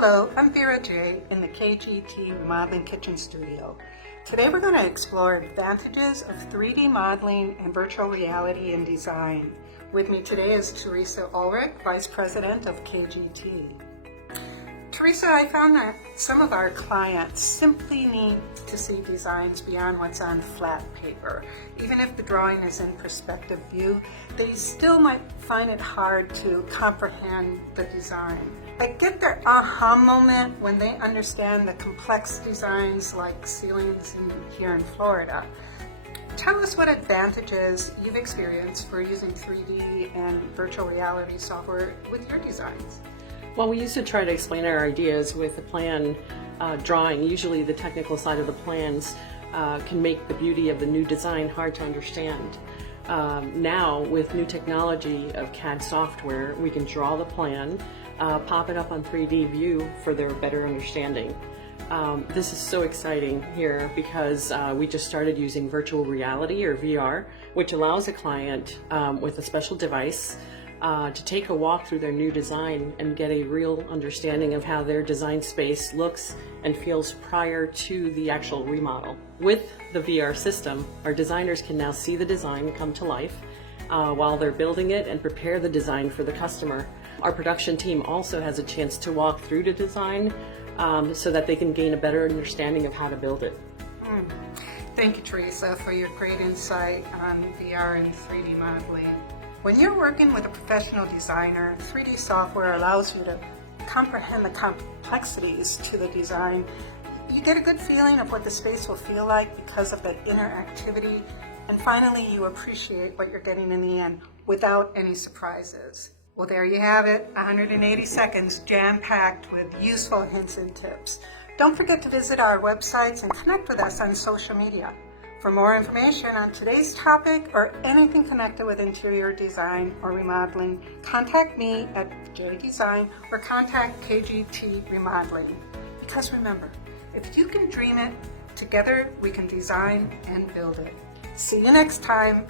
Hello, I'm Vera J. in the KGT Remodeling Kitchen Studio. Today we're going to explore advantages of 3D modeling and virtual reality in design. With me today is Teresa Ulrich, Vice President of KGT. Teresa, I found that some of our clients simply need to see designs beyond what's on flat paper. Even if the drawing is in perspective view, they still might find it hard to comprehend the design. They get their aha moment when they understand the complex designs like ceilings here in Florida. Tell us what advantages you've experienced for using 3D and virtual reality software with your designs. Well, we used to try to explain our ideas with a plan drawing. Usually the technical side of the plans can make the beauty of the new design hard to understand. Now, with new technology of CAD software, we can draw the plan, pop it up on 3D view for their better understanding. This is so exciting here because we just started using virtual reality or VR, which allows a client with a special device to take a walk through their new design and get a real understanding of how their design space looks and feels prior to the actual remodel. With the VR system, our designers can now see the design come to life while they're building it and prepare the design for the customer. Our production team also has a chance to walk through the design so that they can gain a better understanding of how to build it. Thank you, Teresa, for your great insight on VR and 3D modeling. When you're working with a professional designer, 3D software allows you to comprehend the complexities to the design. You get a good feeling of what the space will feel like because of the interactivity, and finally you appreciate what you're getting in the end without any surprises. Well, there you have it, 180 seconds jam-packed with useful hints and tips. Don't forget to visit our websites and connect with us on social media. For more information on today's topic or anything connected with interior design or remodeling, contact me at JDesign or contact KGT Remodeling. Because remember, if you can dream it, together we can design and build it. See you next time.